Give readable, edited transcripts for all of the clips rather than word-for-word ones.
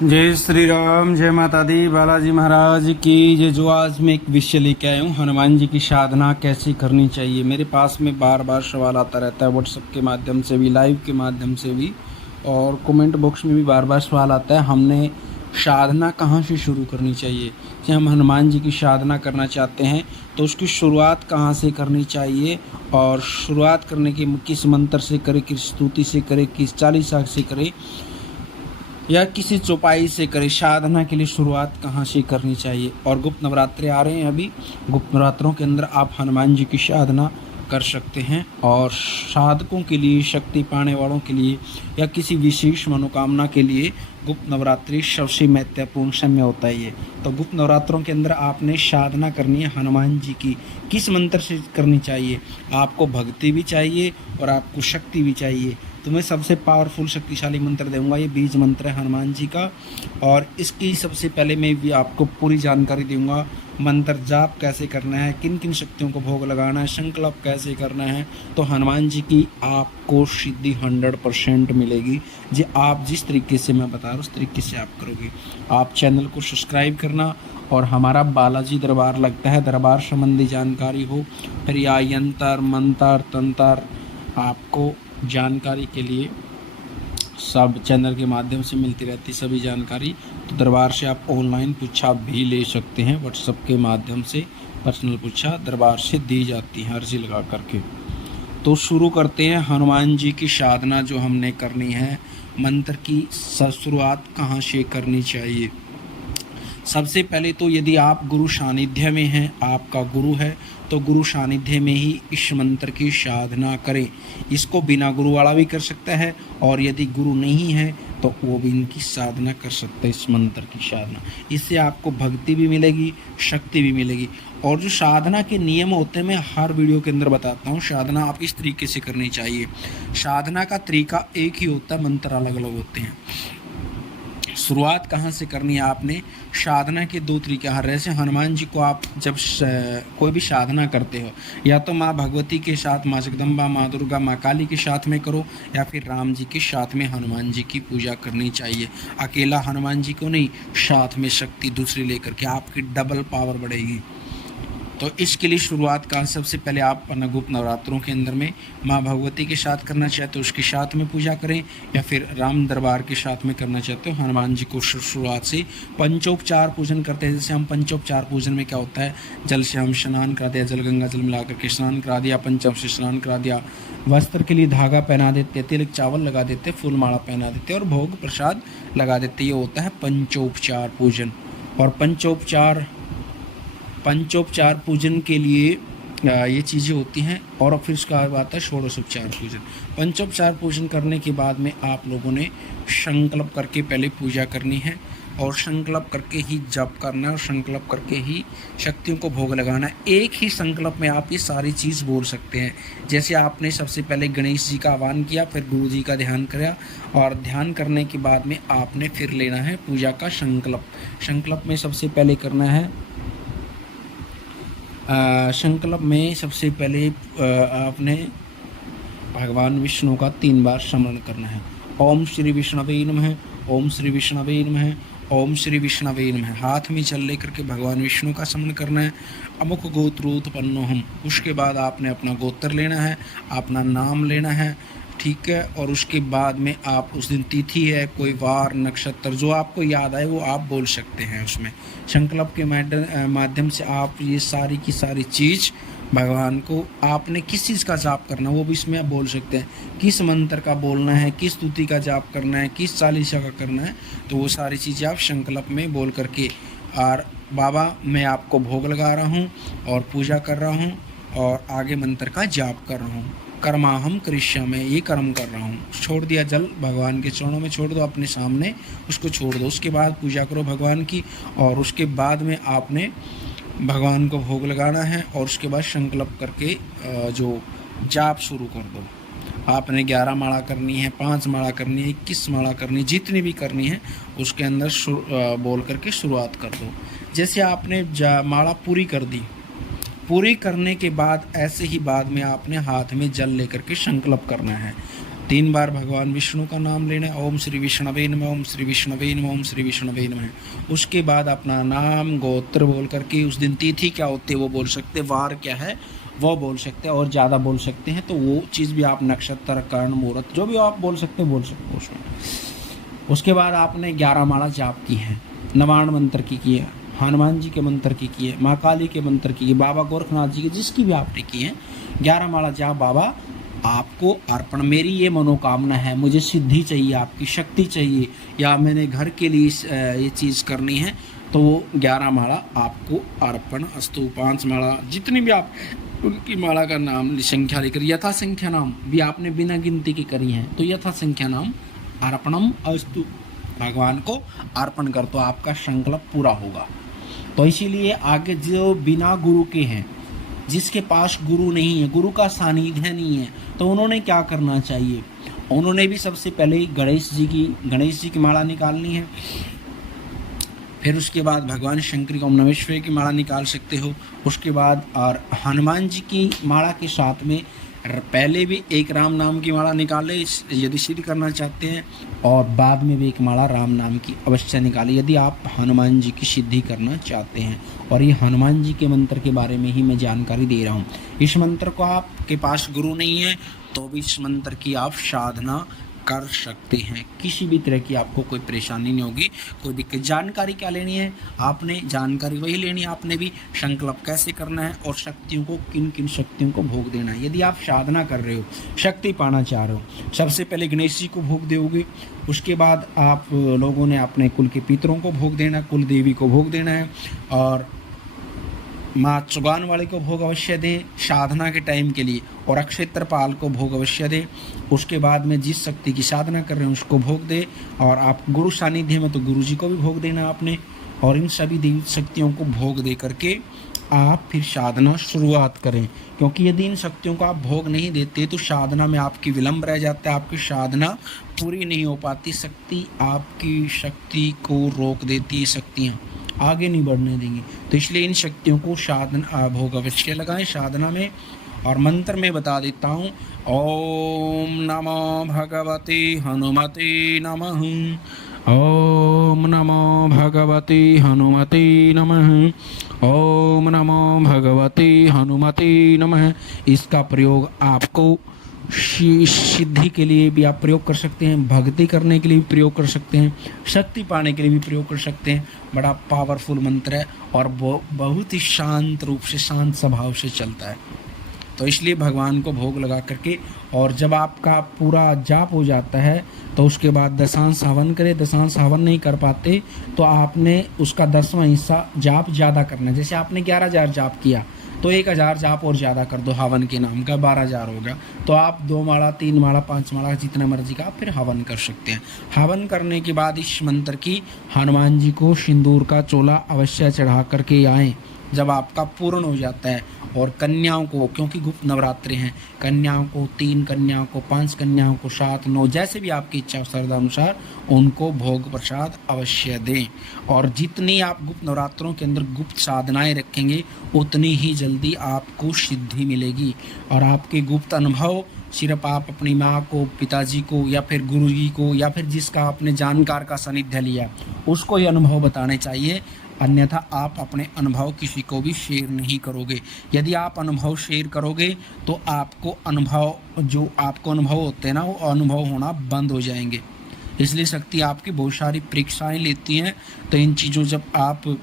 जय श्री राम, जय माता दी, बालाजी महाराज की जय। जो आज मैं एक विषय लेके आया हूँ, हनुमान जी की साधना कैसे करनी चाहिए। मेरे पास में बार बार सवाल आता रहता है, व्हाट्सएप के माध्यम से भी, लाइव के माध्यम से भी, और कमेंट बॉक्स में भी बार बार सवाल आता है, हमने साधना कहाँ से शुरू करनी चाहिए। जब हम हनुमान जी की साधना करना चाहते हैं तो उसकी शुरुआत कहाँ से करनी चाहिए, और शुरुआत करने की किस मंत्र से करें, किस स्तुति से करें, किस चालीसा से करें, या किसी चौपाई से करें। साधना के लिए शुरुआत कहाँ से करनी चाहिए। और गुप्त नवरात्रे आ रहे हैं, अभी गुप्त नवरात्रों के अंदर आप हनुमान जी की साधना कर सकते हैं। और साधकों के लिए, शक्ति पाने वालों के लिए, या किसी विशेष मनोकामना के लिए गुप्त नवरात्रि सबसे महत्वपूर्ण समय होता है ये। तो गुप्त नवरात्रों के अंदर आपने साधना करनी है हनुमान जी की। किस मंत्र से करनी चाहिए? आपको भक्ति भी चाहिए और आपको शक्ति भी चाहिए। तो मैं सबसे पावरफुल शक्तिशाली मंत्र दूंगा, ये बीज मंत्र है हनुमान जी का। और इसकी सबसे पहले मैं भी आपको पूरी जानकारी दूंगा। मंत्र जाप कैसे करना है, किन किन शक्तियों को भोग लगाना है, संकल्प कैसे करना है। तो हनुमान जी की आपको सिद्धि 100% मिलेगी। जी आप जिस तरीके से मैं बता रहा हूँ उस तरीके से आप करोगे। आप चैनल को सब्सक्राइब करना। और हमारा बालाजी दरबार लगता है, दरबार संबंधी जानकारी हो, फिर या यंत्र मंत्र तंत्र, आपको जानकारी के लिए सब चैनल के माध्यम से मिलती रहती सभी जानकारी। तो दरबार से आप ऑनलाइन पूछा भी ले सकते हैं, व्हाट्सएप के माध्यम से पर्सनल पूछा दरबार से दी जाती है अर्जी लगा करके। तो शुरू करते हैं हनुमान जी की साधना जो हमने करनी है। मंत्र की शुरुआत कहाँ से करनी चाहिए? सबसे पहले तो यदि आप गुरु सानिध्य में हैं, आपका गुरु है, तो गुरु सानिध्य में ही इस मंत्र की साधना करें। इसको बिना गुरु वाला भी कर सकता है, और यदि गुरु नहीं है तो वो भी इनकी साधना कर सकता है, इस मंत्र की साधना। इससे आपको भक्ति भी मिलेगी, शक्ति भी मिलेगी। और जो साधना के नियम होते हैं मैं हर वीडियो के अंदर बताता हूँ। साधना आप इस तरीके से करनी चाहिए। साधना का तरीका एक ही होता है, मंत्र अलग अलग होते हैं। शुरुआत कहाँ से करनी है आपने? साधना के दो तरीके हर जैसे हनुमान जी को आप जब कोई भी साधना करते हो, या तो माँ भगवती के साथ, माँ जगदम्बा, माँ दुर्गा, माँ काली के साथ में करो, या फिर राम जी के साथ में हनुमान जी की पूजा करनी चाहिए। अकेला हनुमान जी को नहीं, साथ में शक्ति दूसरी लेकर के आपकी डबल पावर बढ़ेगी। तो इसके लिए शुरुआत का सबसे पहले आप गुप्त नवरात्रों के अंदर में माँ भगवती के साथ करना चाहते हो उसके साथ में पूजा करें, या फिर राम दरबार के साथ में करना चाहते हो हनुमान जी को शुरुआत से पंचोपचार पूजन करते हैं। जैसे हम पंचोपचार पूजन में क्या होता है, जल से हम स्नान करा दिया, जल गंगा जल मिला करके स्नान करा दिया, पंचम से स्नान करा दिया, वस्त्र के लिए धागा पहना देते, तिलक चावल लगा देते, फूल माला पहना देते और भोग प्रसाद लगा देते। ये होता है पंचोपचार पूजन। और पंचोपचार पूजन के लिए ये चीज़ें होती हैं। और फिर उसका बाद आता है षोडशोपचार पूजन। पंचोपचार पूजन करने के बाद में आप लोगों ने संकल्प करके पहले पूजा करनी है, और संकल्प करके ही जप करना है, और संकल्प करके ही शक्तियों को भोग लगाना है। एक ही संकल्प में आप ये सारी चीज़ बोल सकते हैं। जैसे आपने सबसे पहले गणेश जी का आह्वान किया, फिर गुरु जी का ध्यान किया, और ध्यान करने के बाद में आपने फिर लेना है पूजा का संकल्प। संकल्प में सबसे पहले करना है संकल्प में सबसे पहले आपने भगवान विष्णु का 3 बार स्मरण करना है। ओम श्री विष्णवे नमः, ओम श्री विष्णवे नमः, ओम श्री विष्णवे नमः। हाथ में जल लेकर के भगवान विष्णु का स्मरण करना है। अमुक गोत्रोत्पन्नो हम। उसके बाद आपने अपना गोत्र लेना है, अपना नाम लेना है, ठीक है। और उसके बाद में आप उस दिन तिथि है, कोई वार नक्षत्र जो आपको याद आए वो आप बोल सकते हैं। उसमें संकल्प के माध्यम से आप ये सारी की सारी चीज़ भगवान को आपने किस चीज़ का जाप करना है वो भी इसमें आप बोल सकते हैं। किस मंत्र का बोलना है, किस स्तुति का जाप करना है, किस चालीसा का करना है, तो वो सारी चीज़ें आप संकल्प में बोल करके, और बाबा मैं आपको भोग लगा रहा हूँ और पूजा कर रहा हूँ और आगे मंत्र का जाप कर रहा हूँ, कर्माहम करिष्यामि, ये कर्म कर रहा हूँ। छोड़ दिया जल भगवान के चरणों में छोड़ दो, अपने सामने उसको छोड़ दो। उसके बाद पूजा करो भगवान की, और उसके बाद में आपने भगवान को भोग लगाना है। और उसके बाद संकल्प करके जो जाप शुरू कर दो। आपने 11 माला करनी है, 5 माला करनी है, 21 माला करनी है, जितनी भी करनी है उसके अंदर बोल करके शुरुआत कर दो। जैसे आपने माला पूरी कर दी, पूरी करने के बाद ऐसे ही बाद में आपने हाथ में जल लेकर के संकल्प करना है। 3 बार भगवान विष्णु का नाम लेना है, ओम श्री विष्णवे नमः, ओम श्री विष्णवे नमः, ओम श्री विष्णवे नमः। उसके बाद अपना नाम गोत्र बोल करके, उस दिन तिथि क्या होती है वो बोल सकते हैं, वार क्या है वो बोल सकते हैं, और ज़्यादा बोल सकते हैं तो वो चीज़ भी आप नक्षत्र कर्ण मुहूर्त जो भी आप बोल सकते हैं उसमें। उसके बाद आपने 11 माला जाप की है, नवाण मंत्र की है, हनुमान जी के मंत्र की है, माँ काली के मंत्र की है, बाबा गोरखनाथ जी के जिसकी भी आपने की है 11 माला जाप बाबा आपको अर्पण। मेरी ये मनोकामना है, मुझे सिद्धि चाहिए, आपकी शक्ति चाहिए, या मैंने घर के लिए ये चीज़ करनी है, तो वो 11 माला आपको अर्पण अस्तु। 5 माला जितनी भी आप उनकी माला का नाम संख्या लेकर, यथा संख्या नाम भी आपने बिना गिनती की करी है तो यथा संख्या नाम अर्पणम अस्तु, भगवान को अर्पण कर तो आपका संकल्प पूरा होगा। तो इसीलिए आगे जो बिना गुरु के हैं, जिसके पास गुरु नहीं है, गुरु का सानिध्य नहीं है, तो उन्होंने क्या करना चाहिए, उन्होंने भी सबसे पहले गणेश जी की माला निकालनी है। फिर उसके बाद भगवान शंकर की ओम नमः शिवाय की माला निकाल सकते हो। उसके बाद और हनुमान जी की माला के साथ में पहले भी एक राम नाम की माला निकाले यदि सिद्ध करना चाहते हैं, और बाद में भी एक माला राम नाम की अवश्य निकाले यदि आप हनुमान जी की सिद्धि करना चाहते हैं। और ये हनुमान जी के मंत्र के बारे में ही मैं जानकारी दे रहा हूँ। इस मंत्र को आपके पास गुरु नहीं है तो भी इस मंत्र की आप साधना कर सकते हैं, किसी भी तरह की आपको कोई परेशानी नहीं होगी, कोई दिक्कत। जानकारी क्या लेनी है, आपने जानकारी वही लेनी है, आपने भी संकल्प कैसे करना है और शक्तियों को किन किन शक्तियों को भोग देना है। यदि आप साधना कर रहे हो, शक्ति पाना चाह रहे हो, सबसे पहले गणेश जी को भोग दोगे, उसके बाद आप लोगों ने अपने कुल के पितरों को भोग देना, कुल देवी को भोग देना है, और माँ चुगान वाले को भोग अवश्य दें साधना के टाइम के लिए, और अक्षय पाल को भोग अवश्य दें। उसके बाद में जिस शक्ति की साधना कर रहे हैं उसको भोग दें, और आप गुरु सानिध्य में तो गुरु जी को भी भोग देना आपने, और इन सभी देवी शक्तियों को भोग दे करके आप फिर साधना शुरुआत करें। क्योंकि यदि इन शक्तियों को आप भोग नहीं देते तो साधना में आपकी विलंब रह जाता है, आपकी साधना पूरी नहीं हो पाती, शक्ति आपकी शक्ति को रोक देती है, शक्तियाँ आगे नहीं बढ़ने देंगी। तो इसलिए इन शक्तियों को साधना भोग अवश्य लगाएं साधना में। और मंत्र में बता देता हूँ, ओम नमो भगवते हनुमते नमः, ओम नमो भगवते हनुमते नमः, ओम नमो भगवते हनुमते नमः। इसका प्रयोग आपको सिद्धि के लिए भी आप प्रयोग कर सकते हैं, भक्ति करने के लिए भी प्रयोग कर सकते हैं, शक्ति पाने के लिए भी प्रयोग कर सकते हैं। बड़ा पावरफुल मंत्र है और बहुत ही शांत रूप से, शांत स्वभाव से चलता है। तो इसलिए भगवान को भोग लगा करके, और जब आपका पूरा जाप हो जाता है तो उसके बाद दशांश हवन करें। दशांश हवन नहीं कर पाते तो आपने उसका 10वां हिस्सा जाप ज़्यादा करना है। जैसे आपने 11,000 जाप किया तो 1,000 जाप और ज़्यादा कर दो, हवन के नाम का 12,000 होगा। तो आप 2 माला 3 माला 5 माला जितना मर्जी का आप फिर हवन कर सकते हैं। हवन करने के बाद इस मंत्र की हनुमान जी को सिंदूर का चोला अवश्य चढ़ा करके आएँ जब आपका पूर्ण हो जाता है। और कन्याओं को, क्योंकि गुप्त नवरात्रि हैं, कन्याओं को 3 कन्याओं को 5 कन्याओं को 7 9 जैसे भी आपकी इच्छा हो श्रद्धा अनुसार उनको भोग प्रसाद अवश्य दें। और जितनी आप गुप्त नवरात्रों के अंदर गुप्त साधनाएं रखेंगे उतनी ही जल्दी आपको सिद्धि मिलेगी। और आपके गुप्त अनुभव सिर्फ आप अपनी माँ को, पिताजी को, या फिर गुरु जी को, या फिर जिसका आपने जानकार का सानिध्य लिया उसको ये अनुभव बताने चाहिए, अन्यथा आप अपने अनुभव किसी को भी शेयर नहीं करोगे। यदि आप अनुभव शेयर करोगे तो आपको अनुभव, जो आपको अनुभव होते हैं ना, वो अनुभव होना बंद हो जाएंगे। इसलिए शक्ति आपकी बहुत सारी परीक्षाएं लेती हैं। तो इन चीज़ों जब आप,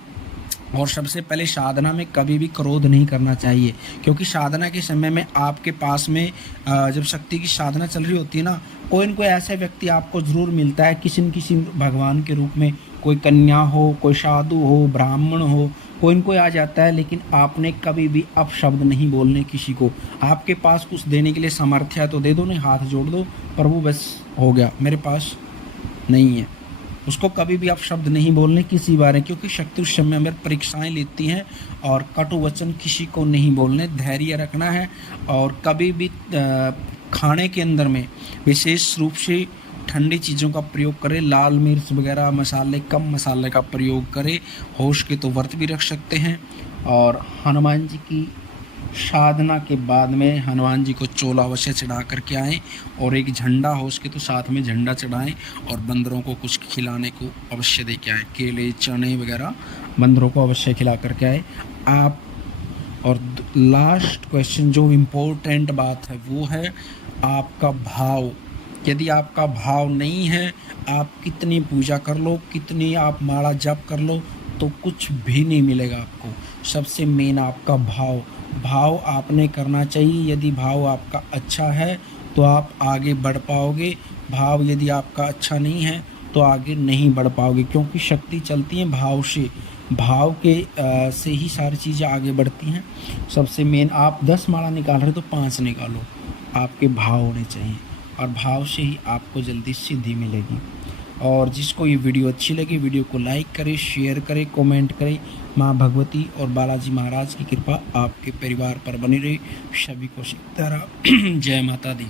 और सबसे पहले साधना में कभी भी क्रोध नहीं करना चाहिए, क्योंकि साधना के समय में आपके पास में जब शक्ति की साधना चल रही होती है ना, कोई न कोई ऐसा व्यक्ति आपको ज़रूर मिलता है किसी न किसी भगवान के रूप में, कोई कन्या हो, कोई साधु हो, ब्राह्मण हो, कोई न कोई आ जाता है। लेकिन आपने कभी भी अपशब्द नहीं बोलने किसी को। आपके पास कुछ देने के लिए सामर्थ्य है तो दे दो, नहीं हाथ जोड़ दो, प्रभु बस हो गया, मेरे पास नहीं है। उसको कभी भी अपशब्द नहीं बोलने किसी बारे, क्योंकि शक्ति उस समय में परीक्षाएं लेती हैं। और कटु वचन किसी को नहीं बोलने, धैर्य रखना है। और कभी भी खाने के अंदर में विशेष रूप से ठंडी चीज़ों का प्रयोग करें, लाल मिर्च वगैरह मसाले, कम मसाले का प्रयोग करें। होश के तो व्रत भी रख सकते हैं। और हनुमान जी की साधना के बाद में हनुमान जी को चोला अवश्य चढ़ा करके आएँ और एक झंडा हो उसके तो साथ में झंडा चढ़ाएं और बंदरों को कुछ खिलाने को अवश्य दे के आए, केले चने वगैरह बंदरों को अवश्य खिला करके आए आप। और लास्ट क्वेश्चन जो इम्पोर्टेंट बात है वो है आपका भाव। यदि आपका भाव नहीं है, आप कितनी पूजा कर लो, कितनी आप माला जप कर लो, तो कुछ भी नहीं मिलेगा आपको। सबसे मेन आपका भाव आपने करना चाहिए। यदि भाव आपका अच्छा है तो आप आगे बढ़ पाओगे, भाव यदि आपका अच्छा नहीं है तो आगे नहीं बढ़ पाओगे, क्योंकि शक्ति चलती है भाव से। भाव के से ही सारी चीज़ें आगे बढ़ती हैं। सबसे मेन आप 10 माला निकाल रहे हो तो 5 निकालो, आपके भाव होने चाहिए और भाव से ही आपको जल्दी सिद्धि मिलेगी। और जिसको ये वीडियो अच्छी लगी, वीडियो को लाइक करें, शेयर करें, कमेंट करें। माँ भगवती और बालाजी महाराज की कृपा आपके परिवार पर बनी रही। सभी को सीताराम। जय माता दी।